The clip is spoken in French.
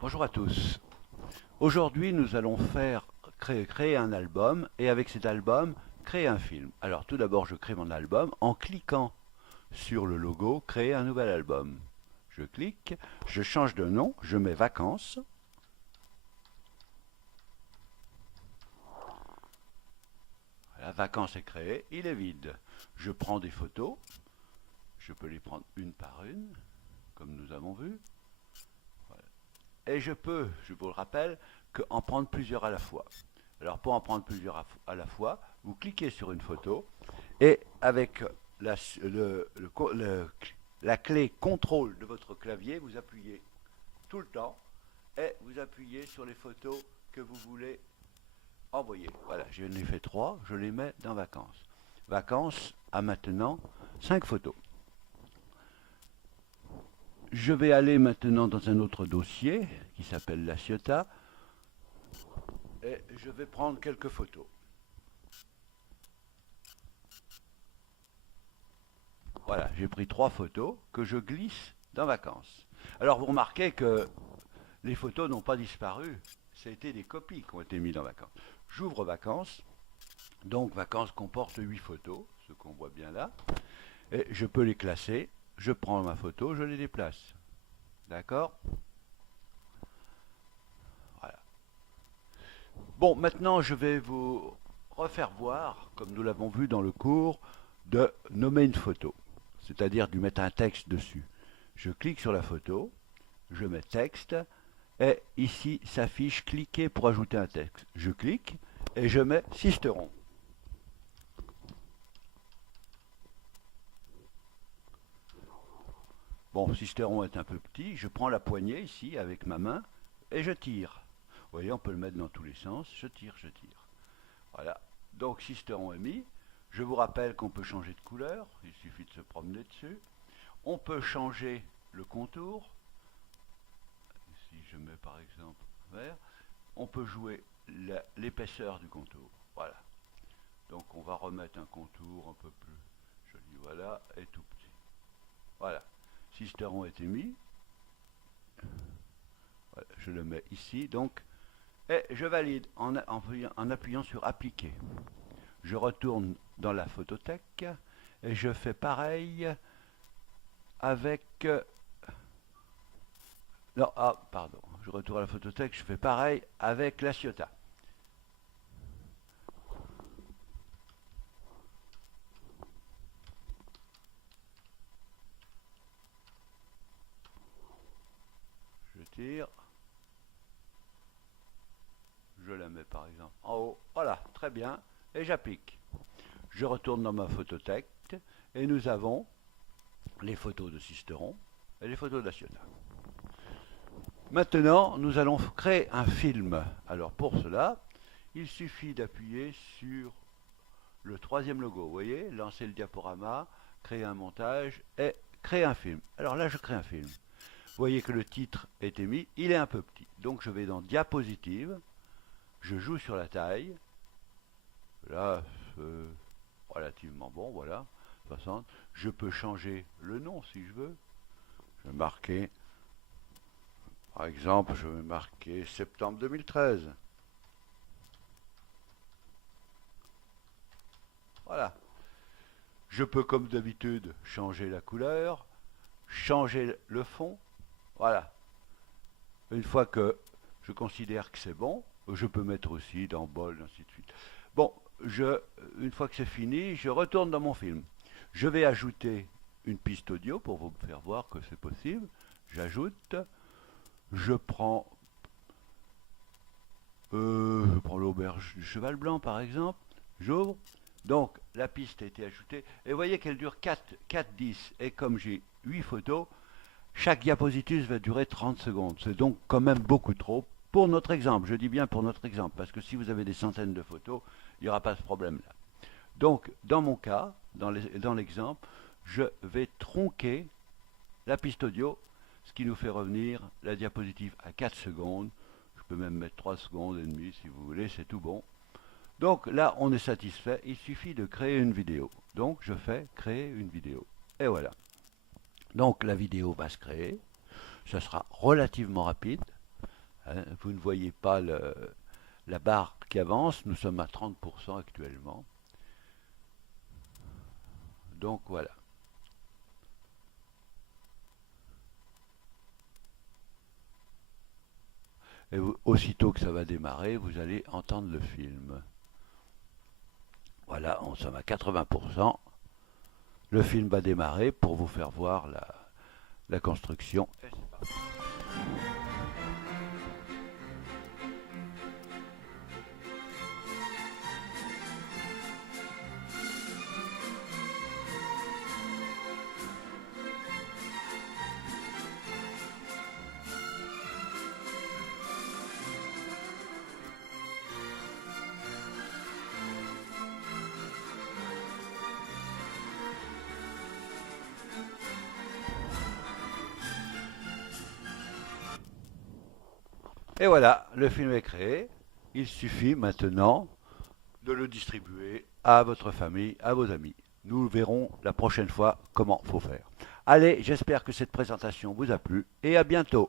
Bonjour à tous. Aujourd'hui, nous allons créer un album et avec cet album, créer un film. Alors tout d'abord, je crée mon album en cliquant sur le logo créer un nouvel album. Je clique, je change de nom, je mets vacances. Voilà, vacances est créé, il est vide. Je prends des photos, je peux les prendre une par une, comme nous avons vu. Voilà. Et je peux, je vous le rappelle, en prendre plusieurs à la fois. Alors pour en prendre plusieurs à la fois, vous cliquez sur une photo et avec la, la clé contrôle de votre clavier, vous appuyez tout le temps et vous appuyez sur les photos que vous voulez envoyer. Voilà, j'en ai fait 3, je les mets dans vacances. Vacances a maintenant 5 photos. Je vais aller maintenant dans un autre dossier qui s'appelle La Ciotat et je vais prendre quelques photos. Voilà, j'ai pris 3 photos que je glisse dans vacances. Alors vous remarquez que les photos n'ont pas disparu, c'était des copies qui ont été mises dans vacances. J'ouvre vacances, donc vacances comporte 8 photos, ce qu'on voit bien là, et je peux les classer, je prends ma photo, je les déplace. D'accord? Voilà. Bon, maintenant je vais vous refaire voir, comme nous l'avons vu dans le cours, de nommer une photo, c'est-à-dire de mettre un texte dessus. Je clique sur la photo, je mets texte, et ici s'affiche cliquer pour ajouter un texte. Je clique et je mets Sisteron. Bon, Sisteron est un peu petit, je prends la poignée ici avec ma main et je tire. Vous voyez, on peut le mettre dans tous les sens, je tire, je tire. Voilà, donc Sisteron est mis. Je vous rappelle qu'on peut changer de couleur, il suffit de se promener dessus. On peut changer le contour. Si je mets par exemple vert, on peut jouer l'épaisseur du contour. Voilà. Donc on va remettre un contour un peu plus joli, voilà, et tout petit. Voilà. Sisteron est mis. Voilà, je le mets ici, donc, et je valide en appuyant sur appliquer. Je retourne dans la photothèque et je fais pareil avec... non, ah, pardon, je retourne à la photothèque, je fais pareil avec la Ciotat. Je tire, je la mets par exemple en haut, voilà, très bien, et j'applique. Je retourne dans ma photothèque et nous avons les photos de Sisteron et les photos de la Ciotat. Maintenant, nous allons créer un film. Alors pour cela, il suffit d'appuyer sur le troisième logo. Vous voyez, lancer le diaporama, créer un montage et créer un film. Alors là, je crée un film. Vous voyez que le titre est émis, il est un peu petit. Donc je vais dans diapositive, je joue sur la taille. Là, relativement bon, voilà, 60. Je peux changer le nom si je veux. Je vais marquer, par exemple, je vais marquer septembre 2013. Voilà. Je peux, comme d'habitude, changer la couleur, changer le fond. Voilà. Une fois que je considère que c'est bon, je peux mettre aussi dans bol, ainsi de suite. Bon, une fois que c'est fini, je retourne dans mon film. Je vais ajouter une piste audio pour vous faire voir que c'est possible. J'ajoute, je prends, l'auberge du cheval blanc par exemple. J'ouvre. Donc la piste a été ajoutée. Et vous voyez qu'elle dure 4-10. Et comme j'ai 8 photos, chaque diapositive va durer 30 secondes. C'est donc quand même beaucoup trop pour notre exemple. Je dis bien pour notre exemple, parce que si vous avez des centaines de photos, il n'y aura pas ce problème-là. Donc, dans mon cas, dans l'exemple, je vais tronquer la piste audio, ce qui nous fait revenir la diapositive à 4 secondes. Je peux même mettre 3 secondes et demie si vous voulez, c'est tout bon. Donc là, on est satisfait, il suffit de créer une vidéo. Donc je fais créer une vidéo. Et voilà. Donc la vidéo va se créer, ça sera relativement rapide. hein. Vous ne voyez pas la barre qui avance, nous sommes à 30% actuellement. Donc voilà. Et aussitôt que ça va démarrer, vous allez entendre le film. Voilà, on sommes à 80%. Le film va démarrer pour vous faire voir la construction. Et voilà, le film est créé. Il suffit maintenant de le distribuer à votre famille, à vos amis. Nous verrons la prochaine fois comment faut faire. Allez, j'espère que cette présentation vous a plu et à bientôt.